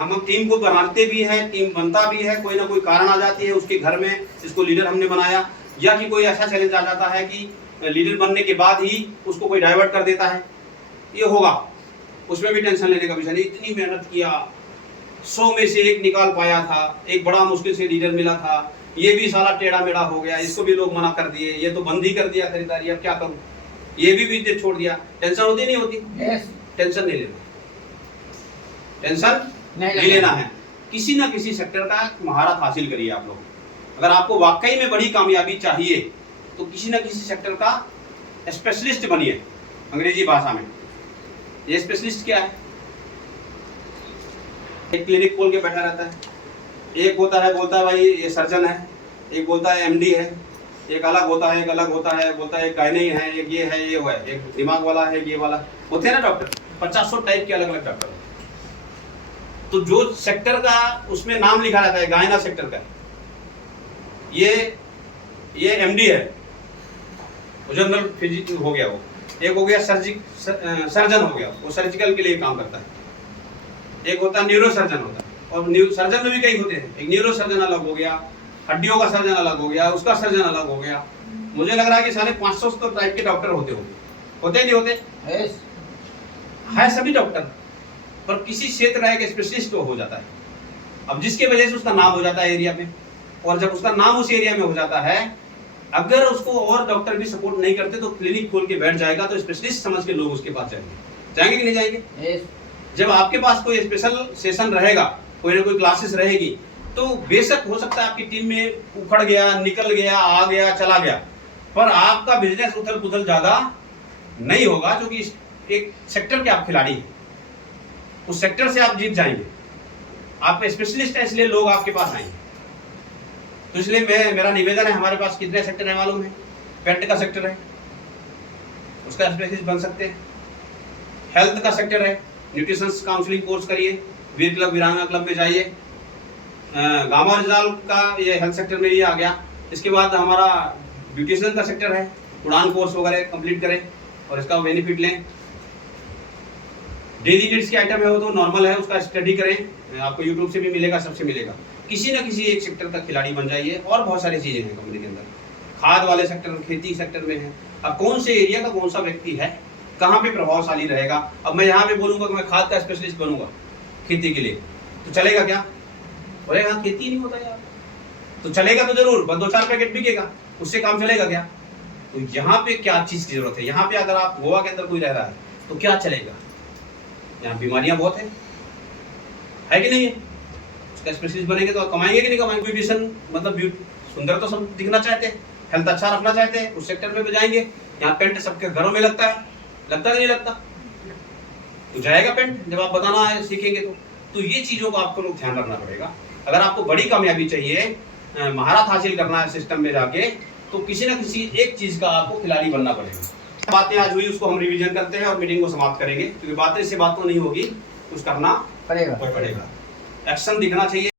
हम टीम को बनाते भी हैं, टीम बनता भी है, कोई ना कोई कारण आ जाती है उसके घर में, इसको लीडर हमने बनाया, या कि कोई ऐसा चैलेंज आ जाता है कि लीडर बनने के बाद ही उसको कोई डाइवर्ट कर देता है, ये होगा, उसमें भी टेंशन लेने का विषय नहीं। इतनी मेहनत किया, 100 में से 1 निकाल पाया था, एक बड़ा मुश्किल से लीडर मिला था, ये भी साला टेढ़ा मेढ़ा हो गया, इसको भी लोग मना कर दिए, ये तो बंद ही कर दिया खरीदारी, अब क्या करूं, ये भी बिजनेस छोड़ दिया। टेंशन होती नहीं होती? टेंशन नहीं लेना, टेंशन नहीं लेना है। किसी ना किसी सेक्टर का महारत हासिल करिए आप लोग। अगर आपको वाकई में बड़ी कामयाबी चाहिए तो किसी ना किसी सेक्टर का स्पेशलिस्ट बनिए। अंग्रेजी भाषा में ये स्पेशलिस्ट क्या है? एक क्लिनिक खोल के बैठा रहता है, एक होता है बोलता है भाई ये सर्जन है, एक बोलता है एमडी है, एक अलग होता है, एक अलग होता है, बोलता है एक गायनी है, एक ये है, ये है, एक दिमाग वाला है, ये वाला होते हैं ना डॉक्टर, 50 टाइप के अलग अलग डॉक्टर। तो जो सेक्टर का उसमें नाम लिखा रहता है, गायना सेक्टर का, ये एमडी है, जनरल फिजिक हो गया वो, एक हो गया सर्जन हो गया, वो सर्जिकल के लिए काम करता है, एक होता है न्यूरो सर्जन होता है, और सर्जन में भी कई होते हैं, एक न्यूरो सर्जन अलग हो गया, हड्डियों का सर्जन अलग हो गया, उसका सर्जन अलग हो गया। मुझे लग रहा है कि साढ़े 500 टाइप के डॉक्टर होते नहीं होते? है सभी डॉक्टर, पर किसी क्षेत्र का एक स्पेशलिस्ट हो जाता है। अब जिसके वजह से उसका नाम हो जाता है एरिया में, और जब उसका नाम उस एरिया में हो जाता है, अगर उसको और डॉक्टर भी सपोर्ट नहीं करते तो क्लिनिक खोल के बैठ जाएगा, तो स्पेशलिस्ट समझ के लोग उसके पास जाएंगे कि नहीं जाएंगे? जब आपके पास कोई स्पेशल सेशन रहेगा, कोई ना कोई क्लासेस रहेगी, तो बेशक हो सकता है आपकी टीम में उखड़ गया, निकल गया, आ गया, चला गया, पर आपका बिजनेस उथल पुथल ज्यादा नहीं होगा, क्योंकि एक सेक्टर के आप खिलाड़ी हैं, उस सेक्टर से आप जीत जाएंगे। आप स्पेशलिस्ट हैं, इसलिए लोग आपके पास आएंगे। तो इसलिए मेरा निवेदन है, हमारे पास कितने सेक्टर है मालूम है? पेट का सेक्टर है, उसका स्पेशलिस्ट बन सकते हैं। हेल्थ का सेक्टर है, न्यूट्रिशन काउंसलिंग कोर्स करिए, वीर क्लब, वीरांगना क्लब में जाइए। गामा रिजनल का ये हेल्थ सेक्टर में ये आ गया। इसके बाद हमारा ब्यूटिशियन का सेक्टर है, उड़ान कोर्स वगैरह कंप्लीट करें और इसका बेनिफिट लें। डेली नीड्स के आइटम है वो तो नॉर्मल है, उसका स्टडी करें, आपको यूट्यूब से भी मिलेगा, सबसे मिलेगा। किसी ना किसी एक सेक्टर का खिलाड़ी बन जाइए। और बहुत सारी चीजें हैं कंपनी के अंदर, खाद वाले सेक्टर, खेती सेक्टर में है। अब कौन से एरिया का कौन सा व्यक्ति है, कहाँ पे प्रभावशाली रहेगा। अब मैं यहाँ पे बोलूंगा कि मैं खाद का स्पेशलिस्ट बनूंगा खेती के लिए, तो चलेगा क्या? बोले यहाँ खेती नहीं होता यार, तो चलेगा तो जरूर, बस 2-4 पैकेट बिकेगा, उससे काम चलेगा क्या? तो यहाँ पे क्या चीज की जरूरत है? यहाँ पे अगर आप गोवा के अंदर कोई रह रहा है तो क्या चलेगा? यहाँ बीमारियां बहुत है कि नहीं है? उसका स्पेशलिस्ट बनेंगे तो कमाएंगे कि नहीं कमाएंगे? ब्यूटिशियन मतलब सुंदर तो सब दिखना चाहते हैं, हेल्थ अच्छा रखना चाहते हैं, उस सेक्टर में भी जाएंगे। यहाँ पेंट सबके घरों में लगता है कि नहीं लगता? तो जाएगा पेंट जब आप बताना सीखेंगे तो ये चीजों को आपको लोग ध्यान रखना पड़ेगा। अगर आपको बड़ी कामयाबी चाहिए, महारत हासिल करना है सिस्टम में जाके, तो किसी ना किसी एक चीज का आपको खिलाड़ी बनना पड़ेगा। बातें आज हुई उसको हम रिवीजन करते हैं और मीटिंग को समाप्त करेंगे, क्योंकि बातें से बात तो नहीं होगी, कुछ करना पड़ेगा। एक्शन दिखना चाहिए।